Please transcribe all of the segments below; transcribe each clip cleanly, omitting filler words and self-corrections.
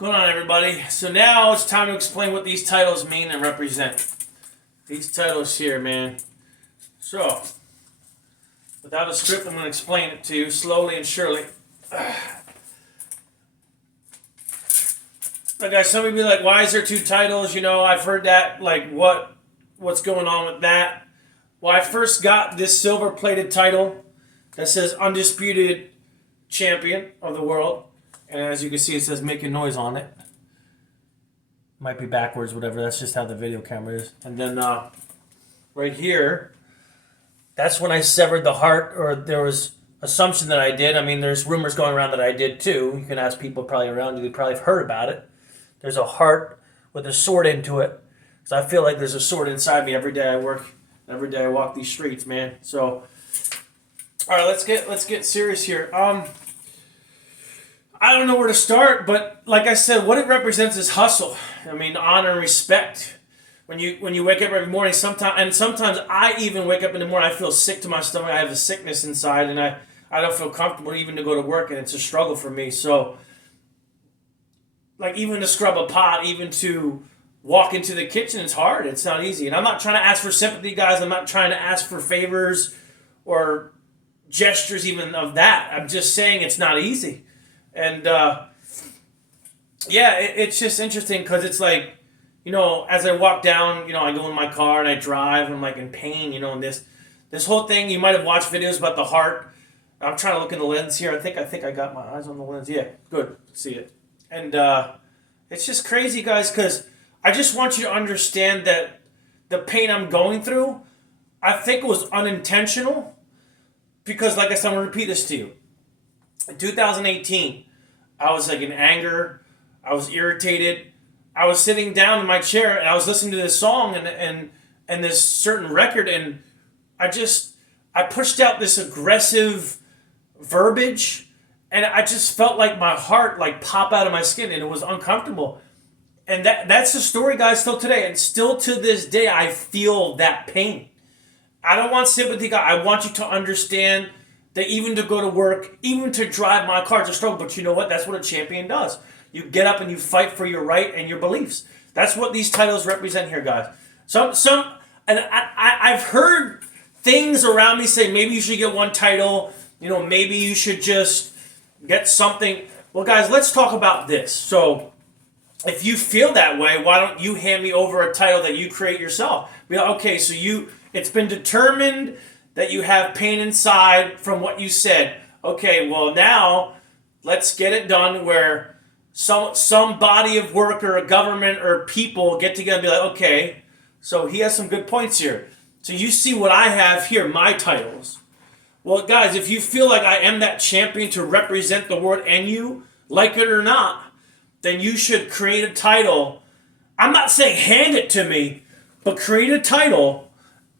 What's going on, everybody? So now it's time to explain what these titles mean and represent. These titles here, man. So, without a script, I'm going to explain it to you slowly and surely. Like, guys, some of you be like, why is there two titles? You know, I've heard that. Like, what's going on with that? Well, I first got this silver-plated title that says Undisputed Champion of the World. And as you can see, it says making noise on it. Might be backwards, whatever. That's just how the video camera is. And then right here, that's when I severed the heart, or there was assumption that I did. I mean, there's rumors going around that I did too. You can ask people probably around you. They probably have heard about it. There's a heart with a sword into it. Because I feel like there's a sword inside me every day I work, every day I walk these streets, man. So, all right, let's get serious here. I don't know where to start, but like I said, what it represents is hustle. I mean, honor and respect. When you wake up every morning, sometimes I even wake up in the morning, I feel sick to my stomach. I have a sickness inside, and I don't feel comfortable even to go to work, and it's a struggle for me. So, like, even to scrub a pot, even to walk into the kitchen, it's hard. It's not easy. And I'm not trying to ask for sympathy, guys. I'm not trying to ask for favors or gestures even of that. I'm just saying it's not easy. And, it's just interesting because it's like, you know, as I walk down, you know, I go in my car and I drive and I'm like in pain, you know, and this whole thing, you might have watched videos about the heart. I'm trying to look in the lens here. I think I got my eyes on the lens. Yeah, good. See it. And it's just crazy, guys, because I just want you to understand that the pain I'm going through, I think it was unintentional because, like I said, I'm going to repeat this to you. In 2018, I was like in anger. I was irritated. I was sitting down in my chair and I was listening to this song and this certain record, and I pushed out this aggressive verbiage, and I just felt like my heart like pop out of my skin, and it was uncomfortable. And that's the story, guys, still today. And still to this day, I feel that pain. I don't want sympathy, guys. I want you to understand that even to go to work, even to drive my car, it's a struggle. But you know what? That's what a champion does. You get up and you fight for your right and your beliefs. That's what these titles represent here, guys. I've heard things around me say maybe you should get one title. You know, maybe you should just get something. Well, guys, let's talk about this. So, if you feel that way, why don't you hand me over a title that you create yourself? Be like, okay, so it's been determined that you have pain inside from what you said. Okay, well now let's get it done where some body of work or a government or people get together and be like, okay, so he has some good points here. So you see what I have here, my titles. Well, guys, if you feel like I am that champion to represent the word and you, like it or not, then you should create a title. I'm not saying hand it to me, but create a title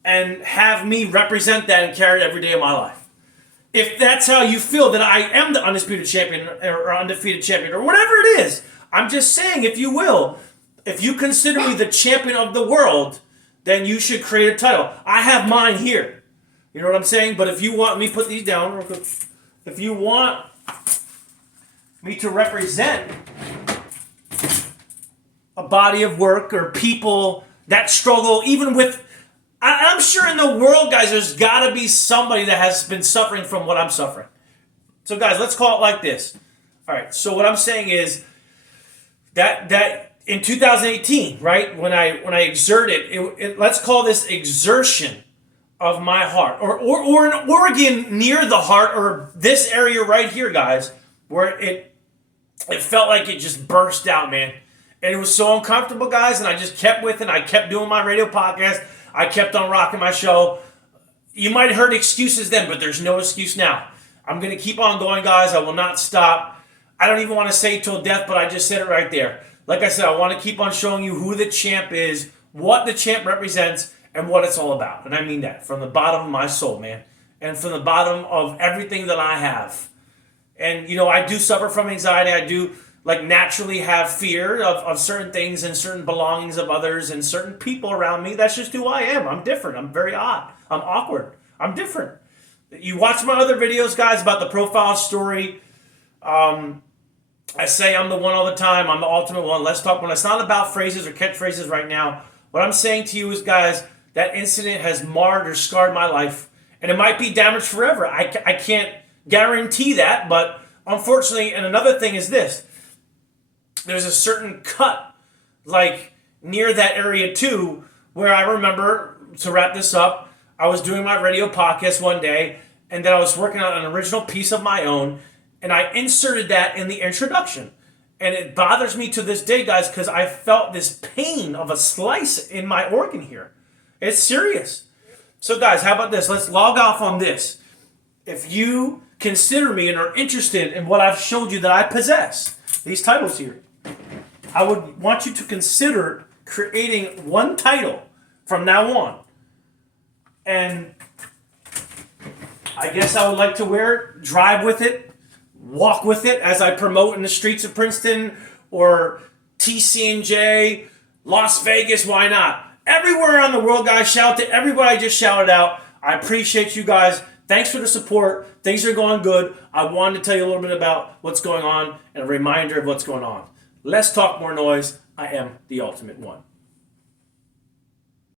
and have me represent that and carry it every day of my life. If that's how you feel that I am the undisputed champion or undefeated champion or whatever it is, I'm just saying, if you will, if you consider me the champion of the world, then you should create a title. I have mine here. You know what I'm saying? But if you want me, put these down real quick. If you want me to represent a body of work or people that struggle even with, I'm sure in the world, guys, there's got to be somebody that has been suffering from what I'm suffering. So, guys, let's call it like this. All right, so what I'm saying is that in 2018, right, when I exerted, let's call this exertion of my heart, or in Oregon near the heart, or this area right here, guys, where it felt like it just burst out, man. And it was so uncomfortable, guys, and I just kept with it. I kept doing my radio podcast. I kept on rocking my show. You might have heard excuses then, but there's no excuse now. I'm going to keep on going, guys. I will not stop. I don't even want to say till death, but I just said it right there. Like I said, I want to keep on showing you who the champ is, what the champ represents, and what it's all about. And I mean that from the bottom of my soul, man. And from the bottom of everything that I have. And, you know, I do suffer from anxiety. I do naturally have fear of certain things and certain belongings of others and certain people around me. That's just who I am. I'm different. I'm very odd. I'm awkward. I'm different. You watch my other videos, guys, about the profile story. I say I'm the one all the time. I'm the ultimate one. Let's talk. When it's not about phrases or catchphrases right now, what I'm saying to you is, guys, that incident has marred or scarred my life, and it might be damaged forever. I can't guarantee that, but unfortunately, and another thing is this: there's a certain cut, like near that area too, where I remember, to wrap this up, I was doing my radio podcast one day, and then I was working on an original piece of my own, and I inserted that in the introduction. And it bothers me to this day, guys, because I felt this pain of a slice in my organ here. It's serious. So, guys, how about this? Let's log off on this. If you consider me and are interested in what I've showed you that I possess, these titles here, I would want you to consider creating one title from now on. And I guess I would like to wear it, drive with it, walk with it as I promote in the streets of Princeton or TCNJ, Las Vegas, why not? Everywhere around the world, guys, shout to everybody I just shouted out. I appreciate you guys. Thanks for the support. Things are going good. I wanted to tell you a little bit about what's going on and a reminder of what's going on. Less talk, more noise. I am the ultimate one.